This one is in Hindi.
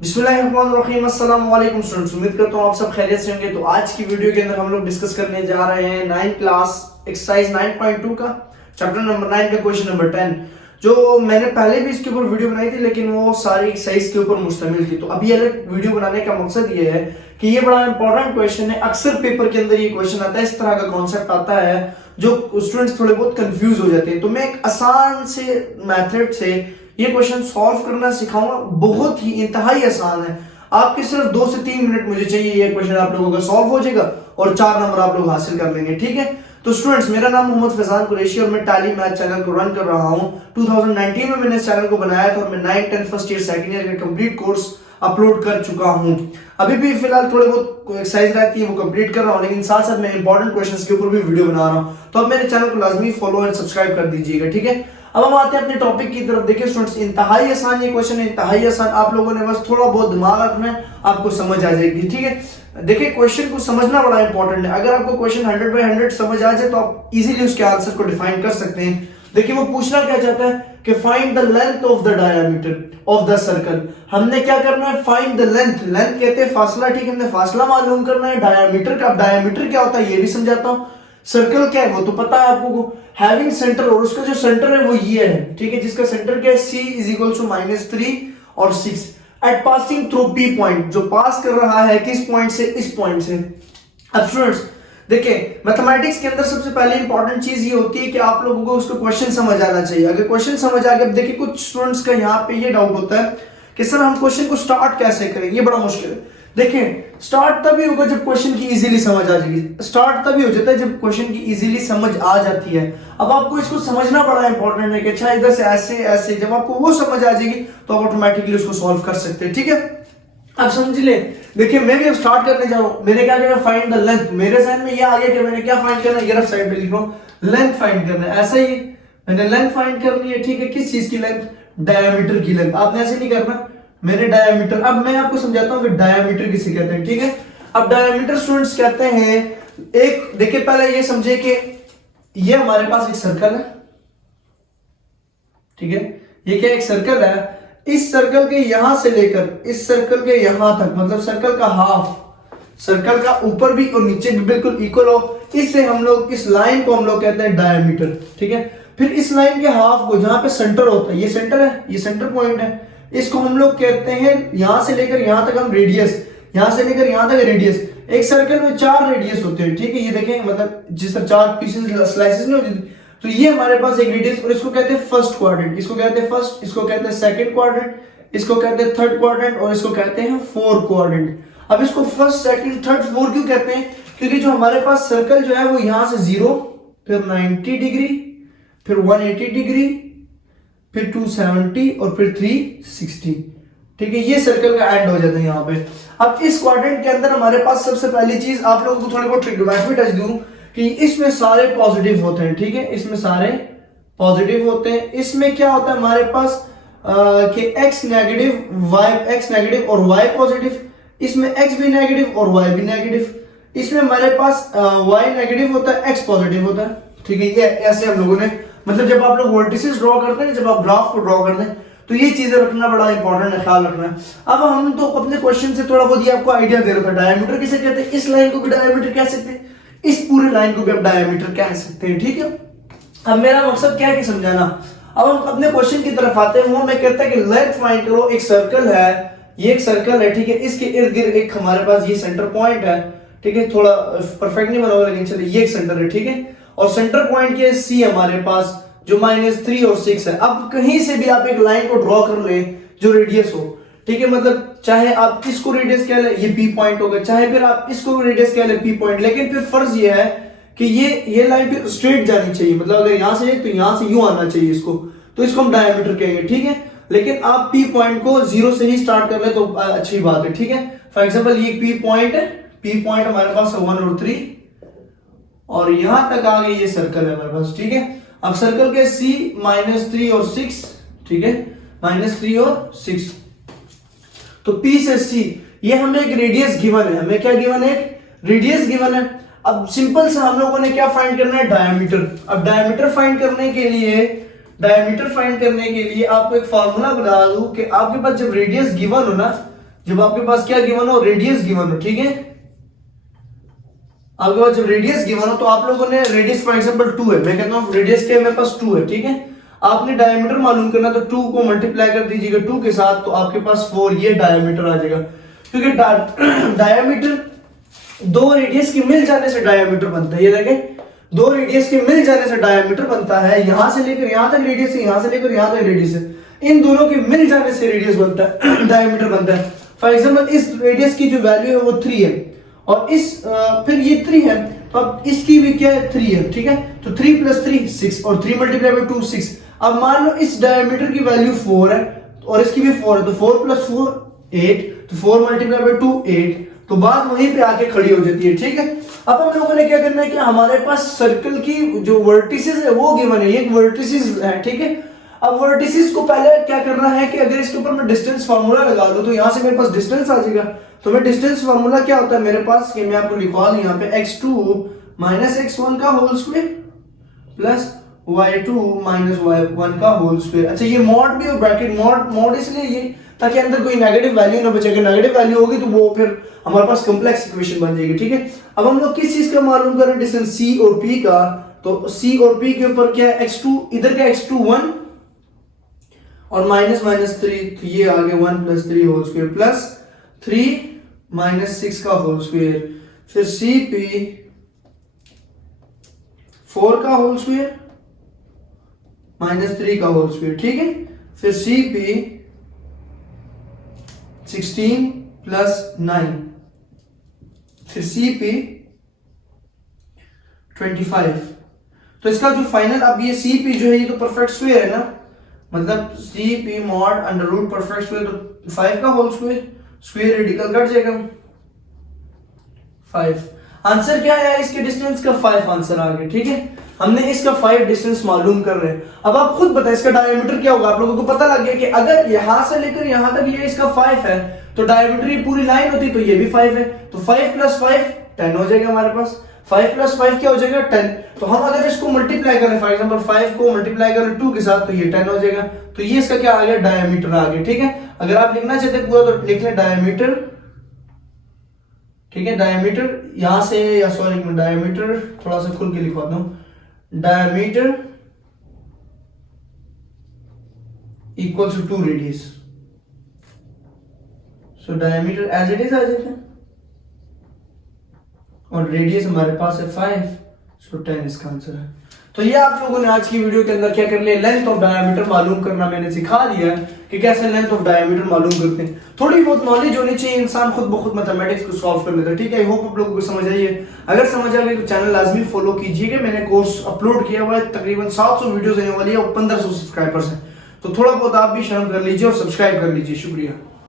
बिस्मिल्लाहिर्रहमानिर्रहीम अस्सलाम वालेकुम स्टूडेंट्स, उम्मीद करता हूँ आप सब खैरियत से होंगे। तो आज की वीडियो के अंदर हम लोग डिस्कस करने जा रहे हैं 9th क्लास एक्सरसाइज 9.2 का चैप्टर नंबर 9 का क्वेश्चन नंबर 10। जो मैंने पहले भी इसके ऊपर वीडियो बनाई थी, लेकिन वो सारी एक्सरसाइज के ऊपर मुश्तमिल थी। तो अभी अलग वीडियो बनाने का मकसद ये है कि ये बड़ा इंपॉर्टेंट क्वेश्चन है। अक्सर पेपर के अंदर ये क्वेश्चन आता है, इस तरह का कॉन्सेप्ट आता है जो स्टूडेंट्स थोड़े बहुत कंफ्यूज हो जाते हैं। तो मैं एक आसान से मेथड से ये क्वेश्चन सॉल्व करना सिखाऊंगा। बहुत ही इंतहाई आसान है, आपके सिर्फ 2 से 3 मिनट मुझे चाहिए। ये क्वेश्चन आप लोगों का सॉल्व हो जाएगा और 4 नंबर आप लोग हासिल कर लेंगे, ठीक है। तो स्टूडेंट्स, मेरा नाम मोहम्मद फैजान कुरैशी और मैं टैली मैथ चैनल को रन कर रहा हूं। 2019 में मैंने इस चैनल को बनाया था और मैं 9th 10th first year second year का कंप्लीट कोर्स अपलोड कर चुका हूं। अभी भी फिलहाल थोड़े बहुत एक्सरसाइज रहती है वो कंप्लीट कर रहा हूं, लेकिन साथ साथ मैं इंपॉर्टेंट क्वेश्चंस के ऊपर भी वीडियो बना रहा हूं। तो अब मेरे चैनल को लाजमी फॉलो एंड सब्सक्राइब कर दीजिएगा, ठीक है। अब हम आते हैं अपने टॉपिक की तरफ। देखिए स्टूडेंट्स, इंतहाई आसान ये क्वेश्चन है, इंतहाई आसान। आप लोगों ने बस थोड़ा बहुत दिमाग रखना है, आपको समझ आ जाएगी, ठीक है। देखिए क्वेश्चन को समझना बड़ा इंपॉर्टेंट है। अगर आपको क्वेश्चन 100/100 समझ आ जाए तो आप इजीली उसके आंसर को डिफाइन कर सकते हैं। देखिए वो पूछना क्या चाहता है कि find the length of the diameter of the circle. हमने क्या करना है, फाइंड द लेंथ। लेंथ कहते हैं फासला, ठीक है। हमने फासला मालूम करना है। डायमीटर का, डायमीटर क्या होता है ये भी समझाता हूं। सर्कल क्या है वो तो पता है आपको। हैविंग सेंटर, और उसका जो सेंटर है वो ये है, ठीक है, जिसका सेंटर क्या है, C = -3 और 6 at passing through P point, जो पास कर रहा है किस पॉइंट से, इस पॉइंट से। अब स्टूडेंट्स देखिए, मैथमेटिक्स के अंदर सबसे पहले इंपॉर्टेंट चीज ये होती है कि आप लोगों को उसको क्वेश्चन समझ आना चाहिए। अगर क्वेश्चन समझ आ गया, देखिए कुछ स्टूडेंट्स का यहाँ पे ये डाउट होता है कि सर हम क्वेश्चन को स्टार्ट कैसे करें, ये बड़ा मुश्किल है। देखिए स्टार्ट तभी होगा जब क्वेश्चन की इजीली समझ आ जाएगी। स्टार्ट तभी हो जाता है जब क्वेश्चन की इजीली समझ आ जाती है। अब आपको इसको समझना बड़ा इंपॉर्टेंट है कि अच्छा इधर से ऐसे ऐसे, जब आपको वो समझ आ जाएगी तो आप ऑटोमेटिकली उसको सॉल्व कर सकते हैं, ठीक है। अब समझ ले। देखिए मैं भी अब स्टार्ट करने जा रहा हूं। मैंने क्या किया, फाइंड द लेंथ। मेरे ज़हन में ये आ गया कि मैंने क्या फाइंड करना है, ये रफ साइड पे लिख रहा हूं, लेंथ फाइंड करना है। ऐसा ही मैंने लेंथ फाइंड करनी है, ठीक है। किस चीज की लेंथ, डायमीटर की लेंथ। आपने ऐसे नहीं करना, मैंने डायमीटर। अब मैं आपको समझाता हूं कि डायमीटर किसे कहते हैं, ठीक है। अब डायमीटर स्टूडेंट्स कहते हैं एक, देखिए पहले ये समझे कि ये हमारे पास एक सर्कल है, ठीक है। ये क्या, एक सर्कल है। इस सर्कल के यहां से लेकर इस सर्कल के यहां तक, मतलब सर्कल का हाफ, सर्कल का ऊपर भी और नीचे भी बिल्कुल इक्वल हो, इससे हम लोग, इस लाइन को हम लोग कहते हैं डायमीटर, ठीक है। फिर इस लाइन के हाफ को, जहां पे सेंटर होता है, ये सेंटर है, ये सेंटर पॉइंट है, इसको हम लोग कहते हैं, यहां से लेकर यहां तक हम रेडियस, यहां से लेकर यहां तक रेडियस। एक सर्कल में 4 रेडियस होते हैं, ठीक है। ये देखें, मतलब जिस तरह 4 पीसेस स्लाइसेस में होती है, तो ये हमारे पास एक रेडियस, और इसको कहते हैं फर्स्ट क्वाड्रेंट, इसको कहते हैं फर्स्ट, इसको कहते हैं सेकंड क्वाड्रेंट, इसको कहते हैं थर्ड क्वाड्रेंट, और इसको कहते हैं फोर्थ क्वाड्रेंट। अब इसको फर्स्ट, सेकंड, थर्ड, फोर्थ क्यों कहते हैं, क्योंकि जो हमारे पास सर्कल जो है वो यहां से 0, फिर 90 डिग्री, फिर 180 डिग्री, फिर 270 और फिर 360, ठीक है। ये सर्कल का एंड हो जाता है यहाँ पे। अब इस क्वाड्रेंट के अंदर हमारे पास सबसे पहली चीज, आप लोगों को थोड़ी बहुत ट्रिग्नोमेट्री टच दूं कि इसमें सारे पॉजिटिव होते हैं, ठीक है। इसमें सारे पॉजिटिव होते हैं। इसमें क्या होता है हमारे पास कि x नेगेटिव, x नेगेटिव और y पॉजिटिव। इसमें x भी नेगेटिव और y भी नेगेटिव। इसमें हमारे पास y नेगेटिव होता है, x पॉजिटिव होता है, ठीक है। ये ऐसे हम लोगों ने, मतलब जब आप लोग वर्टिसेस ड्रॉ करते हैं, जब आप ग्राफ को ड्रॉ करते हैं, तो ये चीजें रखना बड़ा इंपॉर्टेंट है, ख्याल रखना है। अब हम तो अपने क्वेश्चन से थोड़ा बहुत ये आपको आइडिया दे रहा था, डायमीटर किसे कहते हैं, इस लाइन को भी डायमीटर कह सकते हैं, इस पूरे लाइन को भी आप डायमीटर कह सकते हैं, ठीक है। अब मेरा मकसद क्या है कि समझाना। अब हम अपने क्वेश्चन की तरफ आते हैं। वो मैं कहता है कि लेंथ फाइंड करो। एक सर्कल है, ये एक सर्कल है, ठीक है। इसके इर्द गिर्द एक हमारे पास ये सेंटर पॉइंट है, ठीक है। थोड़ा परफेक्ट नहीं बना हुआ, लेकिन चलिए ये एक सेंटर है, ठीक है। और सेंटर पॉइंट के C हमारे पास जो -3 और 6 है। अब कहीं से भी आप एक लाइन को ड्रॉ कर ले जो रेडियस हो, ठीक है। मतलब चाहे आप इसको रेडियस कह ले, ये P पॉइंट होगा, चाहे फिर आप इसको रेडियस कह ले, P पॉइंट। लेकिन फिर फर्ज ये है कि ये लाइन फिर स्ट्रेट जानी चाहिए, मतलब अगर यहां से तो यहां से यूं आना चाहिए इसको, तो इसको हम डायमीटर कहेंगे, ठीक है। लेकिन आप P पॉइंट को 0 से ही स्टार्ट कर ले तो अच्छी बात है, ठीक है। फॉर एग्जांपल ये P पॉइंट है, P पॉइंट हमारे पास 1 और 3, और यहां तक आ गई ये सर्कल है हमारे पास, ठीक है। अब सर्कल के C -3 और 6, ठीक है, -3 और 6, तो P से C ये हमें एक रेडियस गिवन है। हमें क्या गिवन है, रेडियस गिवन है। अब सिंपल से हम लोगों ने क्या फाइंड करना है, डायमीटर। अब डायमीटर फाइंड करने के लिए आपको एक फार्मूला बता दूं कि आपके पास जब रेडियस गिवन हो ना, जब आपके पास क्या गिवन हो, रेडियस गिवन हो, ठीक है। आपके पास जब रेडियस गिवन हो तो आप लोगों ने रेडियस फॉर एग्जांपल 2 है, मैं कहता हूं रेडियस के मेरे पास 2 है, ठीक है। आपने डायमीटर मालूम करना तो 2 को मल्टीप्लाई कर दीजिएगा 2 के साथ, तो आपके पास 4 ये डायमीटर आ जाएगा, क्योंकि डायमीटर दो रेडियस के मिल जाने से डायमीटर बनता है। ये देखें, दो रेडियस के मिल जाने से डायमीटर बनता है। यहां से लेकर यहां तक रेडियस है, यहां से लेकर यहां तक रेडियस है, इन दोनों के मिल जाने से रेडियस बनता है, डायमीटर बनता है। फॉर एग्जांपल इस रेडियस की जो वैल्यू है वो 3 है और इस फिर ये 3 है, तो अब इसकी भी क्या है 3 है, ठीक है। तो 3 + 3 6 और 3 × 2 6। अब मान लो इस डायमीटर की वैल्यू 4 है और इसकी भी 4 है, तो 4 + 4 8, तो 4 × 2 8, तो बात वहीं पे आके खड़ी हो जाती है, ठीक है। अब हम लोगों ने क्या करना है कि हमारे पास सर्कल की जो वर्टिसेस है वो गिवन है, ये वर्टिसेस है, ठीक है। अब वर्टिसेस को पहले क्या करना है कि अगर इसके ऊपर मैं डिस्टेंस फार्मूला लगा दूं तो यहां से मेरे पास डिस्टेंस आ जाएगा। तो मैं डिस्टेंस फार्मूला क्या होता है मेरे पास, कि मैं आपको लिखवा दूं यहां पे x2 - x1 का whole square plus y2 - y1 का होल स्क्वायर। अच्छा, ये मॉड भी और ब्रैकेट, मॉड इसलिए ये ताकि अंदर कोई नेगेटिव वैल्यू ना बचे। अगर नेगेटिव वैल्यू होगी तो वो फिर हमारे पास कॉम्प्लेक्स इक्वेशन बन जाएगी, ठीक है। अब हम लोग किस चीज का मालूम कर रहे हैं, डिस्टेंस c और p का। तो c और p के ऊपर क्या है x2, इधर क्या x2 1 और -3, तो ये आ गया 1 + 3 होल स्क्वायर प्लस 3 - 6 का होल स्क्वायर, फिर cp 4 का होल स्क्वायर -3 का होल स्क्वायर, ठीक है। फिर cp 16 + 9, फिर cp 25। तो इसका जो फाइनल, अब ये cp जो है ये तो परफेक्ट स्क्वायर है ना, मतलब cp mod √ परफेक्ट स्क्वायर, तो 5 का whole square, square radical cut जाएगा 5। आंसर क्या आया, इसके डिस्टेंस का 5 आंसर आ गया, ठीक है। हमने इसका 5 डिस्टेंस मालूम कर रहे हैं। अब आप खुद बताएं इसका डायमीटर क्या होगा। आप लोगों को पता लग गया कि अगर यहां से लेकर यहां तक ये इसका 5 है तो डायमीटर ये पूरी लाइन होती, तो ये भी 5 है, तो 5 + 5 10 हो जाएगा हमारे पास। 5 + 5 क्या हो जाएगा 10। तो हम अगर इसको मल्टीप्लाई करें, फॉर एग्जांपल 5 को मल्टीप्लाई करें 2 के साथ, तो ये 10 हो जाएगा। तो ये इसका क्या आ गया, डायमीटर आ गया, ठीक है। अगर आप लिखना चाहते हैं पूरा तो लिख लें डायमीटर, ठीक है। डायमीटर यहां से, या सॉरी मैं डायमीटर थोड़ा सा खुल के लिखवाता हूं, diameter = 2 radius. So diameter as it is आ जाएगा और रेडियस हमारे पास है 5, सो 10 इसका आंसर है। तो ये आप लोगों ने आज की वीडियो के अंदर क्या कर लिया, लेंथ ऑफ डायमीटर मालूम करना मैंने सिखा दिया है कि कैसे लेंथ ऑफ डायमीटर मालूम करते हैं। थोड़ी बहुत नॉलेज होनी चाहिए, इंसान खुद ब खुद मैथमेटिक्स को सॉल्व कर लेता है, ठीक है। आई होप आप लोगों को समझ आई है। अगर समझ आ गई तो चैनल लाजमी फॉलो कीजिएगा। मैंने कोर्स अपलोड किया हुआ है, तकरीबन 700 वीडियोस आने वाली है और 1500 सब्सक्राइबर्स हैं, तो थोड़ा बहुत आप भी शर्म कर लीजिए और सब्सक्राइब कर लीजिए। शुक्रिया।